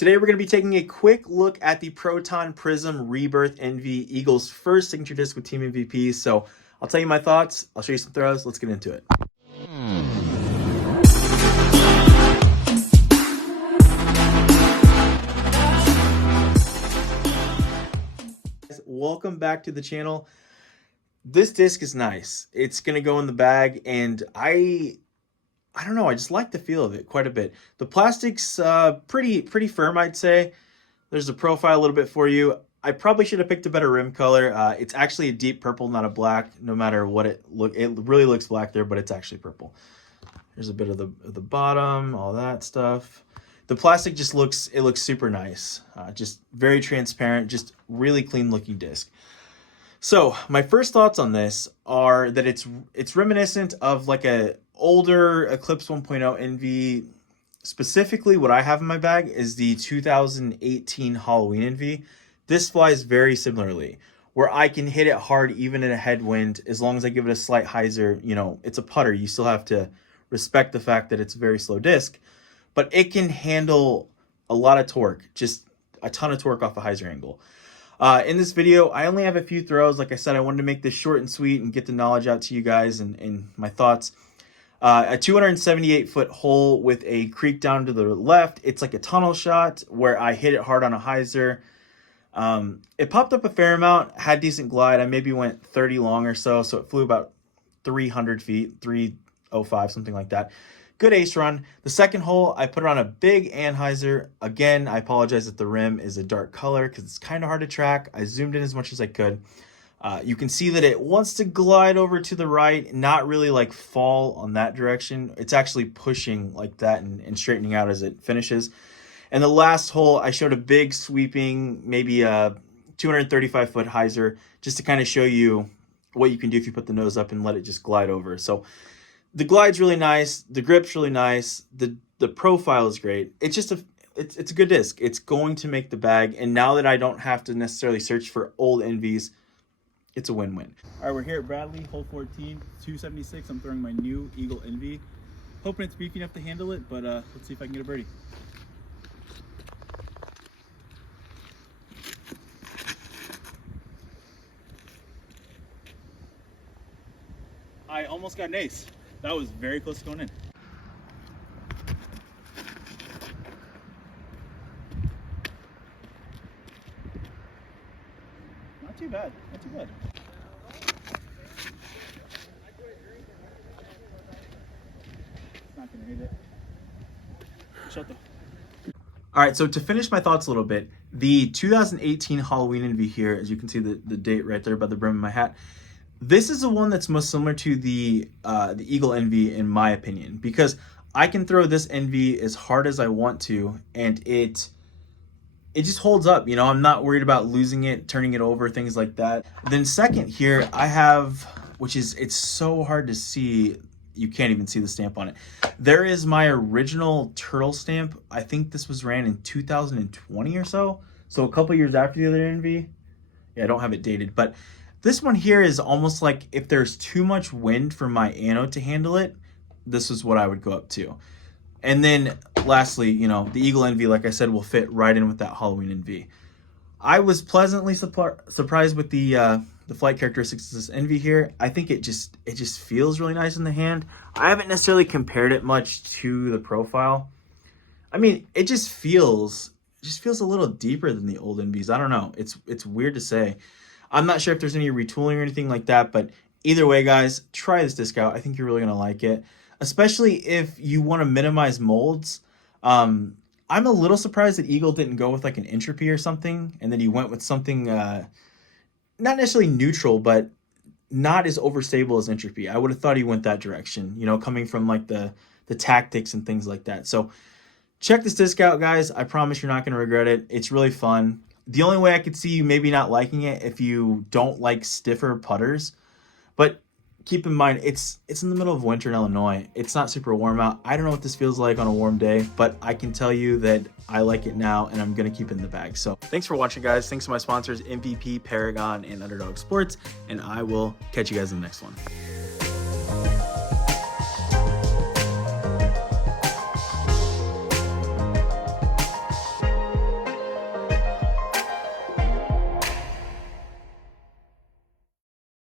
Today we're going to be taking a quick look at the Proton Prism Rebirth NV Eagles' first signature disc with Team MVP. So I'll tell you my thoughts, I'll show you some throws, let's get into it. Welcome back to the channel. This disc is nice. It's going to go in the bag, and I don't know, I just like the feel of it quite a bit. The plastic's pretty firm, I'd say. There's a profile a little bit for you. I probably should have picked a better rim color. It's actually a deep purple, not a black, no matter what it really looks black there, but it's actually purple. There's a bit of the bottom, all that stuff. The plastic just looks super nice. Just very transparent, just really clean looking disc. So my first thoughts on this are that it's reminiscent of like a older Eclipse 1.0 NV. Specifically, what I have in my bag is the 2018 Halloween NV. This flies very similarly, where I can hit it hard even in a headwind as long as I give it a slight hyzer. You know, it's a putter. You still have to respect the fact that it's a very slow disc, but it can handle a lot of torque, just a ton of torque off a hyzer angle. In this video, I only have a few throws. Like I said, I wanted to make this short and sweet and get the knowledge out to you guys and my thoughts. A 278-foot hole with a creek down to the left. It's like a tunnel shot where I hit it hard on a hyzer. It popped up a fair amount, had decent glide. I maybe went 30 long or so it flew about 300 feet, 305, something like that. Good ace run. The second hole, I put it on a big anhyzer. Again, I apologize that the rim is a dark color because it's kind of hard to track. I zoomed in as much as I could. You can see that it wants to glide over to the right, not really like fall on that direction. It's actually pushing like that and straightening out as it finishes. And the last hole, I showed a big sweeping, maybe a 235-foot hyzer, just to kind of show you what you can do if you put the nose up and let it just glide over. So the glide's really nice. The grip's really nice. The profile is great. It's just it's a good disc. It's going to make the bag. And now that I don't have to necessarily search for old NVs, it's a win-win. All right, we're here at Bradley, hole 14, 276. I'm throwing my new Eagle NV. Hoping it's beefy enough to handle it, but let's see if I can get a birdie. I almost got an ace. That was very close to going in. Not too bad, not too bad. It's not gonna hit it. Shut the... All right, so to finish my thoughts a little bit, the 2018 Halloween NV here, as you can see the date right there by the brim of my hat, this is the one that's most similar to the Eagle NV in my opinion, because I can throw this NV as hard as I want to, and it just holds up. You know, I'm not worried about losing it, turning it over, things like that. Then second here, I have, which is, it's so hard to see, you can't even see the stamp on it. There is my original turtle stamp. I think this was ran in 2020 or so a couple years after the other NV. Yeah, I don't have it dated, but this one here is almost like if there's too much wind for my anode to handle it, this is what I would go up to. And then lastly, you know, the Eagle NV, like I said, will fit right in with that Halloween NV. I was pleasantly surprised with the flight characteristics of this NV here. I think it just feels really nice in the hand. I haven't necessarily compared it much to the profile. I mean, it just feels a little deeper than the old NVs. I don't know. It's weird to say. I'm not sure if there's any retooling or anything like that, but either way, guys, try this disc out. I think you're really going to like it, especially if you want to minimize molds. I'm a little surprised that Eagle didn't go with like an entropy or something, and then he went with something not necessarily neutral, but not as overstable as entropy. I would have thought he went that direction, you know, coming from like the tactics and things like that. So check this disc out, guys. I promise you're not going to regret it. It's really fun. The only way I could see you maybe not liking it if you don't like stiffer putters, but keep in mind it's in the middle of winter in Illinois. It's not super warm out. I don't know what this feels like on a warm day, but I can tell you that I like it now and I'm gonna keep it in the bag. So thanks for watching, guys. Thanks to my sponsors MVP, Paragon, and Underdog Sports, and I will catch you guys in the next one.